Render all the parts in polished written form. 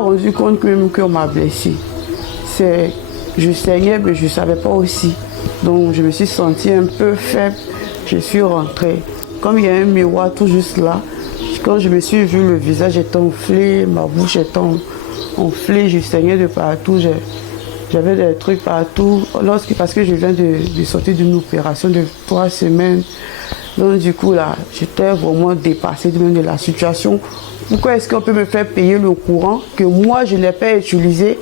rendu compte qu'on m'a blessée. Je saignais, mais je ne savais pas aussi. Donc je me suis sentie un peu faible. Je suis rentrée. Comme il y a un miroir tout juste là, quand je me suis vue, le visage était enflé, ma bouche était enflée, je saignais de partout. J'avais des trucs partout. Parce que je viens de sortir d'une opération de 3 semaines. Donc du coup là, j'étais vraiment dépassée de la situation. Pourquoi est-ce qu'on peut me faire payer le courant que moi je n'ai pas utilisé?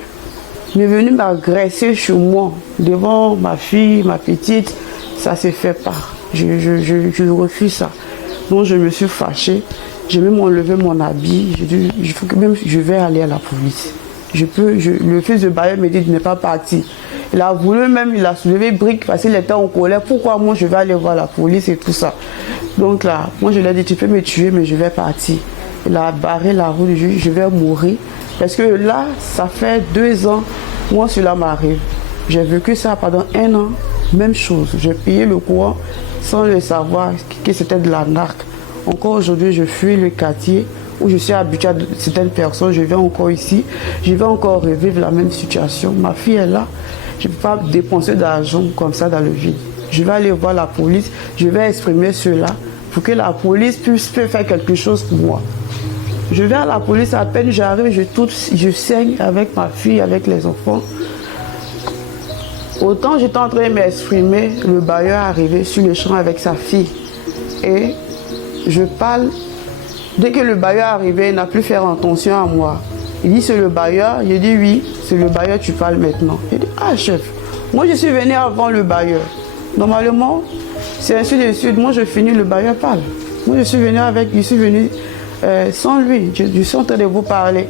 Il est venu m'agresser chez moi, devant ma fille, ma petite. Ça ne se fait pas. Je refuse ça. Donc je me suis fâchée. J'ai même enlevé mon habit. J'ai dit, il faut que même je vais aller à la police. Le fils de bailleur me dit de ne pas partir. Il a voulu même, il a soulevé brique parce qu'il était en colère. Pourquoi moi je vais aller voir la police et tout ça? Donc là, moi je lui ai dit, tu peux me tuer, mais je vais partir. Il a barré la route, je vais mourir. Parce que là, ça fait 2 ans, moi cela m'arrive. J'ai vécu ça pendant 1 an, même chose. J'ai payé le courant sans le savoir que c'était de la narque. Encore aujourd'hui, je fuis le quartier où je suis habituée à certaines personnes. Je viens encore ici, je vais encore revivre la même situation. Ma fille est là, je ne peux pas dépenser d'argent comme ça dans le vide. Je vais aller voir la police, je vais exprimer cela pour que la police puisse faire quelque chose pour moi. Je vais à la police, à peine j'arrive, je saigne avec ma fille, avec les enfants. Autant j'étais en train de m'exprimer, le bailleur est arrivé sur le champ avec sa fille. Et je parle. Dès que le bailleur est arrivé, il n'a plus fait attention à moi. Il dit, c'est le bailleur. Je dis, oui, c'est le bailleur, tu parles maintenant. Il dit, ah chef, moi je suis venu avant le bailleur. Normalement, c'est ainsi de suite. Moi je finis, le bailleur parle. Moi je suis venu sans lui. Je suis en train de vous parler.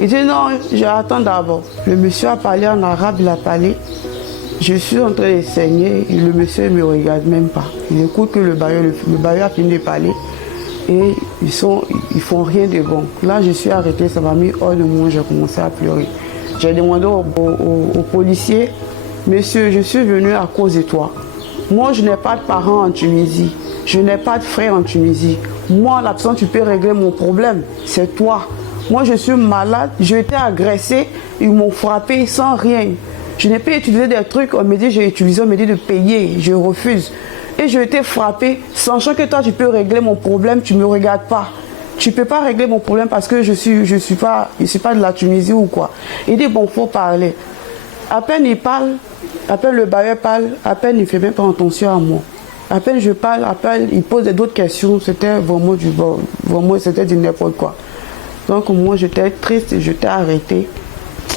Il dit, non, j'attends d'abord. Le monsieur a parlé en arabe, il a parlé. Je suis en train de saigner et le monsieur ne me regarde même pas. Il écoute que le bailleur a fini de parler. Et ils font rien de bon. Là, je suis arrêtée, ça m'a mis hors de moi, j'ai commencé à pleurer. J'ai demandé au policier, monsieur, je suis venu à cause de toi. Moi, je n'ai pas de parents en Tunisie. Je n'ai pas de frères en Tunisie. Moi, l'absence, tu peux régler mon problème. C'est toi. Moi, je suis malade, j'ai été agressée, ils m'ont frappé sans rien. Je n'ai pas utilisé des trucs, on me dit j'ai utilisé, on me dit de payer, je refuse. Et j'ai été frappée, sachant que toi tu peux régler mon problème, tu ne me regardes pas. Tu ne peux pas régler mon problème parce que je suis pas de la Tunisie ou quoi. Il dit bon, il faut parler. À peine il parle, à peine le bailleur parle, à peine il ne fait même pas attention à moi. À peine je parle, à peine il pose d'autres questions, c'était vraiment du bon, vraiment c'était du n'importe quoi. Donc moi j'étais triste, j'étais arrêtée.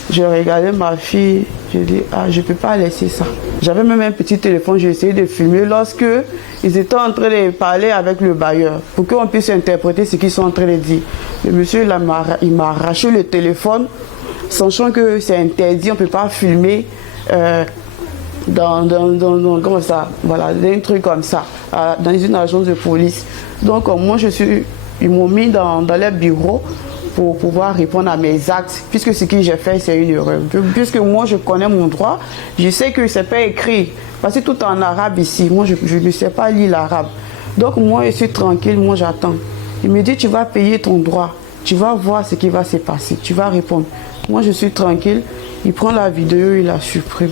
J'ai regardé ma fille, j'ai dit, ah, je ne peux pas laisser ça. J'avais même un petit téléphone, j'ai essayé de filmer lorsque ils étaient en train de parler avec le bailleur pour qu'on puisse interpréter ce qu'ils sont en train de dire. Le monsieur, il m'a arraché le téléphone, sachant que c'est interdit, on ne peut pas filmer comment ça, voilà, un truc comme ça, dans une agence de police. Donc moi, ils m'ont mis dans les bureaux pour pouvoir répondre à mes actes, puisque ce que j'ai fait, c'est une erreur. Puisque moi, je connais mon droit, je sais que ce n'est pas écrit, parce que tout en arabe ici, moi, je ne sais pas lire l'arabe. Donc moi, je suis tranquille, moi, j'attends. Il me dit, tu vas payer ton droit, tu vas voir ce qui va se passer, tu vas répondre. Moi, je suis tranquille, il prend la vidéo, il la supprime.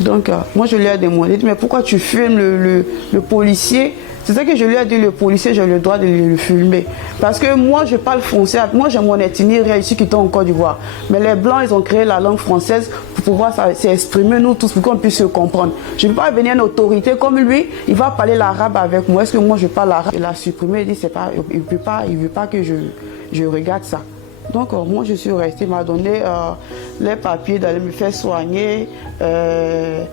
Donc, moi, je lui ai demandé, mais pourquoi tu filmes le policier? C'est ça que je lui ai dit, le policier, j'ai le droit de le filmer. Parce que moi, je parle français. Moi, j'ai mon ethnie ici qui est en Côte d'Ivoire. Mais les Blancs, ils ont créé la langue française pour pouvoir s'exprimer, nous tous, pour qu'on puisse se comprendre. Je ne peux pas venir une autorité comme lui, il va parler l'arabe avec moi. Est-ce que moi, je parle l'arabe? Il a supprimé, il dit, il ne veut pas que je regarde ça. Donc, moi, je suis restée, il m'a donné les papiers d'aller me faire soigner à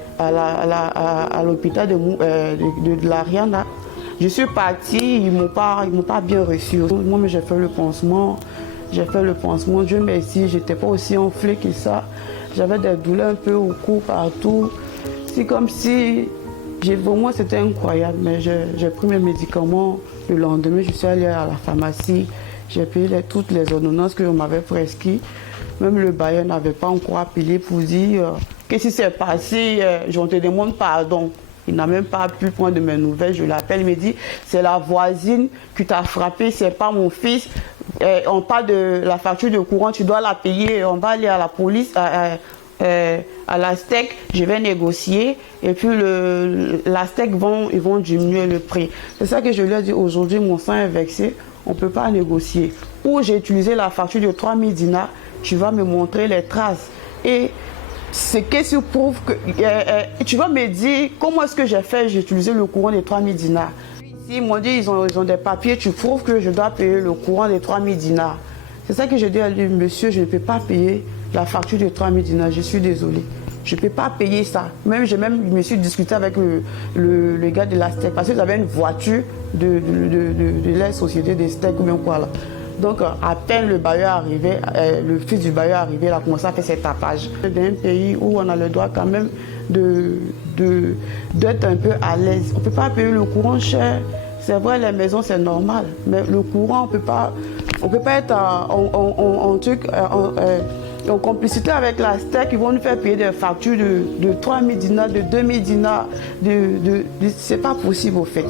l'hôpital de l'Ariana. Je suis partie, ils m'ont pas bien reçu. Moi, j'ai fait le pansement. Dieu merci, je n'étais pas aussi enflée que ça. J'avais des douleurs un peu au cou, partout. C'est comme si, vraiment, c'était incroyable. Mais j'ai pris mes médicaments. Le lendemain, je suis allée à la pharmacie. J'ai payé toutes les ordonnances que l'on m'avait prescrites. Même le bailleur n'avait pas encore appelé pour dire qu'est-ce qui s'est passé, je te demande pardon. Il n'a même pas pu prendre de mes nouvelles. Je l'appelle, il me dit, c'est la voisine qui t'a frappé, c'est pas mon fils. On parle de la facture de courant, tu dois la payer. On va aller à la police, à la STEC, je vais négocier. Et puis la STEC, ils vont diminuer le prix. C'est ça que je lui ai dit aujourd'hui, mon sang est vexé. On ne peut pas négocier. Ou j'ai utilisé la facture de 3000 dinars, tu vas me montrer les traces. Et ce qui se prouve que tu vas me dire comment est-ce que j'ai fait, j'ai utilisé le courant des 3000 dinars. Ici, ils m'ont dit ils ont des papiers, tu prouves que je dois payer le courant des 3000 dinars. C'est ça que j'ai dit à lui, monsieur, je ne peux pas payer la facture de 3000 dinars, je suis désolé. Je ne peux pas payer ça. Je me suis discuté avec le gars de la STEC parce que j'avais une voiture de la société des STEC ou bien quoi là. Donc, à peine le bailleur arrivé, le fils du bailleur arrivé, il a commencé à faire ses tapages. Dans un pays où on a le droit quand même d'être un peu à l'aise. On ne peut pas payer le courant cher. C'est vrai, les maisons, c'est normal. Mais le courant, on peut pas être en complicité avec la STEC. Ils vont nous faire payer des factures de 3000 dinars, de 2000 dinars. C'est pas possible, au fait.